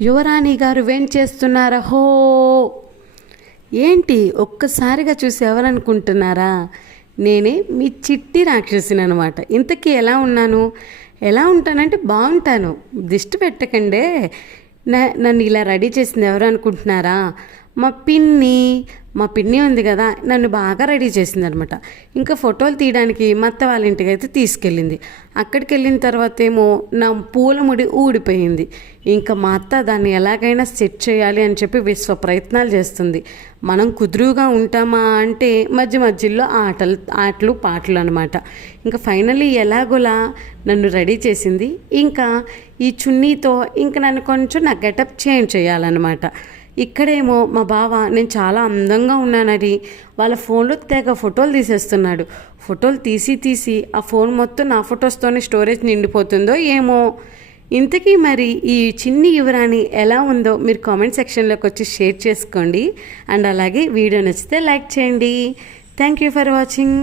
యువరాణి గారు వెయిట్ చేస్తున్నారా? హో! ఏంటి? ఒక్కసారిగా చూసి ఎవరనుకుంటున్నారా? నేనే మీ చిట్టి రాక్షసిని అనమాట ఇంతకీ ఎలా ఉన్నాను? ఎలా ఉంటానంటే బాగుంటాను దిష్టి పెట్టకండే. నన్ను ఇలా రెడీ చేసింది ఎవరు అనుకుంటున్నారా మా పిన్ని మా పిన్ని ఉంది కదా నన్ను బాగా రెడీ చేసింది అనమాట ఇంకా ఫోటోలు తీయడానికి మా అత్త వాళ్ళ ఇంటికి అయితే తీసుకెళ్ళింది. అక్కడికి వెళ్ళిన తర్వాత ఏమో నా పూల ముడి ఊడిపోయింది. ఇంకా మా అత్త దాన్ని ఎలాగైనా సెట్ చేయాలి అని చెప్పి విశ్వ ప్రయత్నాలు చేస్తుంది. మనం కుదురుగా ఉంటామా అంటే మధ్య మధ్యలో ఆటలు ఆటలు పాటలు అనమాట ఇంకా ఫైనల్లీ ఎలాగోలా నన్ను రెడీ చేసింది. ఇంకా ఈ చున్నీతో ఇంకా నన్ను కొంచెం నా గెటప్ చేంజ్ చేయాలన్నమాట. ఇక్కడేమో మా బావ నేను చాలా అందంగా ఉన్నానని వాళ్ళ ఫోన్లో తెగ ఫోటోలు తీసేస్తున్నాడు. ఫోటోలు తీసి తీసి ఆ ఫోన్ మొత్తం నా ఫొటోస్తోనే స్టోరేజ్ నిండిపోతుందో ఏమో. ఇంతకీ మరి ఈ చిన్ని యువరాణి ఎలా ఉందో మీరు కామెంట్ సెక్షన్లోకి వచ్చి షేర్ చేసుకోండి. అండ్ అలాగే వీడియో నచ్చితే లైక్ చేయండి. Thank you for watching.